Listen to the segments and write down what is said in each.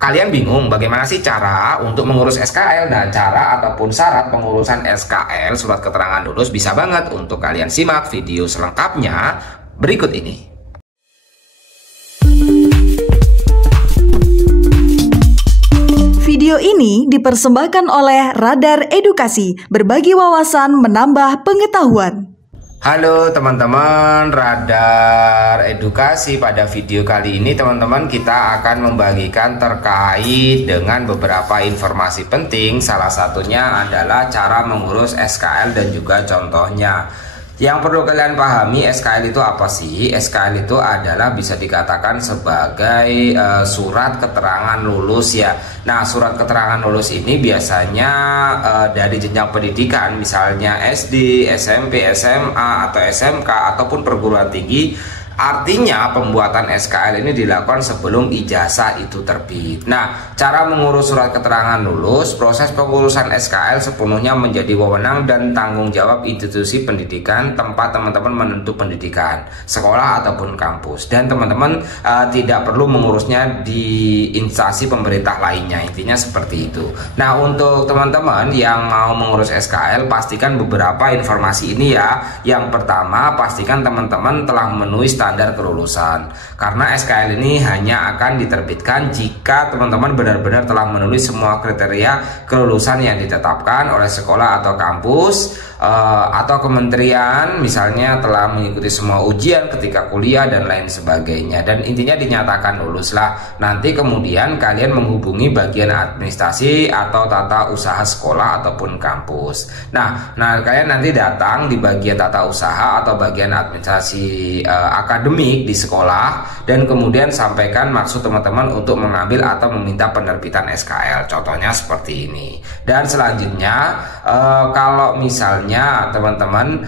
Kalian bingung bagaimana sih cara untuk mengurus SKL? Nah, cara ataupun syarat pengurusan SKL, surat keterangan lulus, bisa banget untuk kalian simak video selengkapnya berikut ini. Video ini dipersembahkan oleh Radar Edukasi, berbagi wawasan menambah pengetahuan. Halo teman-teman Radar Edukasi, pada video kali ini teman-teman kita akan membagikan terkait dengan beberapa informasi penting. Salah satunya adalah cara mengurus SKL dan juga contohnya. Yang perlu kalian pahami, SKL itu apa sih? SKL itu adalah bisa dikatakan sebagai surat keterangan lulus ya. Nah, surat keterangan lulus ini biasanya dari jenjang pendidikan, misalnya SD, SMP, SMA, atau SMK, ataupun perguruan tinggi. Artinya pembuatan SKL ini dilakukan sebelum ijazah itu terbit. Nah, cara mengurus surat keterangan lulus, proses pengurusan SKL sepenuhnya menjadi wewenang dan tanggung jawab institusi pendidikan tempat teman-teman menempuh pendidikan, sekolah ataupun kampus. Dan teman-teman tidak perlu mengurusnya di instansi pemerintah lainnya, intinya seperti itu. Nah, untuk teman-teman yang mau mengurus SKL, pastikan beberapa informasi ini ya. Yang pertama, pastikan teman-teman telah memenuhi standar kelulusan, karena SKL ini hanya akan diterbitkan jika teman-teman benar-benar telah memenuhi semua kriteria kelulusan yang ditetapkan oleh sekolah atau kampus atau kementerian, misalnya telah mengikuti semua ujian ketika kuliah dan lain sebagainya, dan intinya dinyatakan lulus lah. Nanti kemudian kalian menghubungi bagian administrasi atau tata usaha sekolah ataupun kampus. Nah kalian nanti datang di bagian tata usaha atau bagian administrasi akademik di sekolah, dan kemudian sampaikan maksud teman-teman untuk mengambil atau meminta penerbitan SKL. Contohnya seperti ini. Dan selanjutnya kalau misalnya teman-teman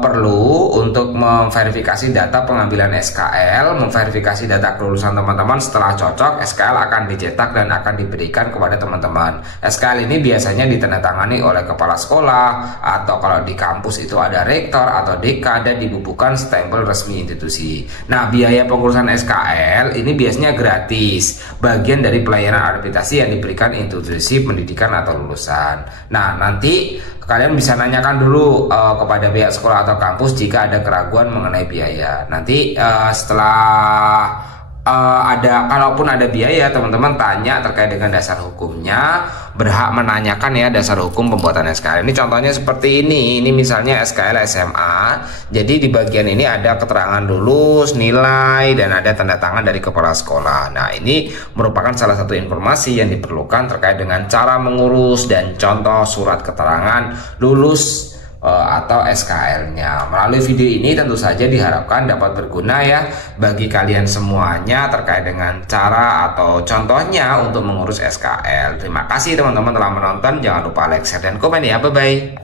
perlu untuk memverifikasi data pengambilan SKL, memverifikasi data kelulusan teman-teman. Setelah cocok, SKL akan dicetak dan akan diberikan kepada teman-teman. SKL ini biasanya ditandatangani oleh kepala sekolah, atau kalau di kampus itu ada rektor atau dekan, dan dibubuhkan stempel resmi institusi. Nah, biaya pengurusan SKL ini biasanya gratis, bagian dari pelayanan administrasi yang diberikan institusi pendidikan atau lulusan. Nah, nanti kalian bisa nanyakan dulu kepada pihak sekolah atau kampus jika ada keraguan mengenai biaya. Nanti setelah kalaupun ada biaya, teman-teman tanya terkait dengan dasar hukumnya, berhak menanyakan ya dasar hukum pembuatan SKL. Ini contohnya seperti ini. Ini misalnya SKL SMA. Jadi di bagian ini ada keterangan lulus, nilai, dan ada tanda tangan dari kepala sekolah. Nah, ini merupakan salah satu informasi yang diperlukan terkait dengan cara mengurus dan contoh surat keterangan lulus atau SKL-nya. Melalui video ini tentu saja diharapkan dapat berguna ya bagi kalian semuanya terkait dengan cara atau contohnya untuk mengurus SKL. Terima kasih teman-teman telah menonton. Jangan lupa like, share, dan komen ya. Bye-bye.